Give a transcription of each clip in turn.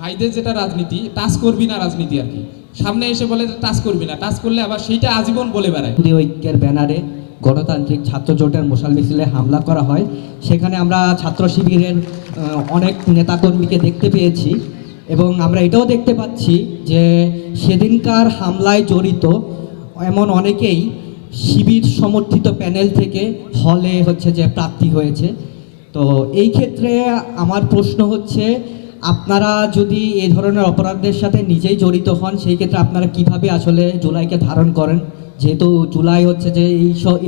ভাইদের যেটা রাজনীতি, টাচ করবি না রাজনীতি আর কি, সামনে এসে বলে টাচ করবি না, টাচ করলে আবার সেইটা আজীবন বলে বেড়ায়। ঐক্যের ব্যানারে গণতান্ত্রিক ছাত্র জোটের মশাল মিছিলে হামলা করা হয়। সেখানে আমরা ছাত্র শিবিরের অনেক নেতাকর্মীকে দেখতে পেয়েছি এবং আমরা এটাও দেখতে পাচ্ছি যে সেদিনকার হামলায় জড়িত এমন অনেকেই শিবির সমর্থিত প্যানেল থেকে হলে যে প্রার্থী হয়েছে। তো এই ক্ষেত্রে আমার প্রশ্ন হচ্ছে, আপনারা যদি এই ধরনের অপরাধের সাথে নিজেই জড়িত হন, সেই ক্ষেত্রে আপনারা কিভাবে আসলে জুলাইকে ধারণ করেন, যেহেতু জুলাই যে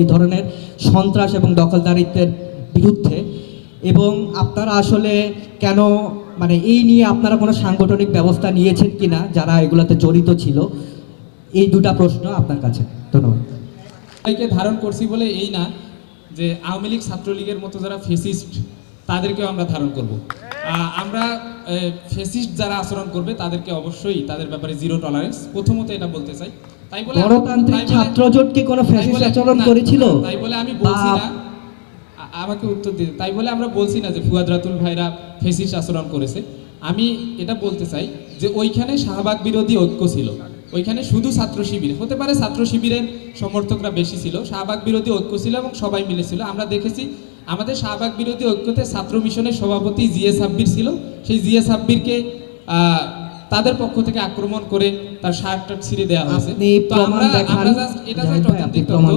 এই ধরনের সন্ত্রাস এবং দখলদারিত্বের বিরুদ্ধে, এবং আপনারা আসলে কেন মানে এই নিয়ে আপনারা কোনো সাংগঠনিক ব্যবস্থা নিয়েছেন কিনা যারা এগুলোতে জড়িত ছিল? এই দুটা প্রশ্ন আপনার কাছে। ধন্যবাদ। জুলাইকে ধারণ করছি বলে এই না যে আওয়ামী লীগ ছাত্রলীগের মতো যারা ফেসিস্ট তাদেরকেও আমরা ধারণ করব। আমরা ফেসিস্ট যারা আচরণ করবে তাদেরকে অবশ্যই তাদের ব্যাপারে জিরো টলারেন্স, প্রথমত এটা বলতে চাই। তাই বলে গণতান্ত্রিক ছাত্র জোট কি কোনো ফ্যাসিস্ট আচরণ করেছিল? তাই বলে আমি বলছি না, আমাকে উত্তর দিতে, তাই বলে আমরা বলছি না যে ফুয়াদ রাতুল ভাইরা ফেসিস্ট আচরণ করেছে। আমি এটা বলতে চাই যে ওইখানে শাহবাগ বিরোধী ঐক্য ছিল, ওইখানে শুধু ছাত্র শিবির, হতে পারে ছাত্র শিবিরের সমর্থকরা বেশি ছিল, শাহবাগ বিরোধী ঐক্য ছিল এবং সবাই মিলেছিল। আমরা দেখেছি আমাদের শাহবাগ বিরোধী ঐক্যতে ছাত্র মিশনের সভাপতি জিএ সাব্বির ছিল, সেই জিএ সাব্বিরকে তাদের পক্ষ থেকে আক্রমণ করে তার শার্টটা ছিঁড়ে দেওয়া হয়েছে। তো আমরা জাস্ট এটা জাস্ট অথেন্টিক তথ্য।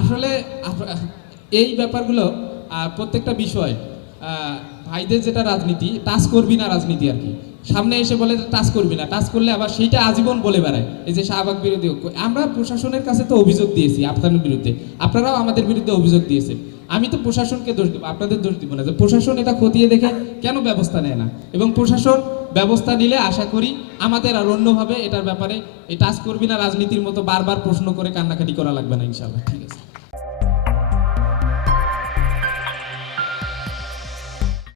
আসলে এই ব্যাপারগুলো প্রত্যেকটা বিষয় ভাইদের যেটা রাজনীতি, টাচ করবি না রাজনীতি আর কি, সামনে এসে বলে টাচ করবি না, টাচ করলে আবার সেইটা আজীবন বলে বেড়ায়। এই যে শাহবাগ বিরোধী ঐক্য, আমরা প্রশাসনের কাছে তো অভিযোগ দিয়েছি আপনাদের বিরুদ্ধে, আপনারাও আমাদের বিরুদ্ধে অভিযোগ দিয়েছেন। আমি তো প্রশাসনকে দোষ দেবো, আপনাদের দোষ দিব না যে প্রশাসন এটা খতিয়ে দেখে কেন ব্যবস্থা নেয় না, এবং প্রশাসন ব্যবস্থা নিলে আশা করি আমাদের আর অন্যভাবে এটার ব্যাপারে এই টাচ করবি না রাজনীতির মতো বারবার প্রশ্ন করে কান্নাকাটি করা লাগবে না ইনশাআল্লাহ। ঠিক আছে।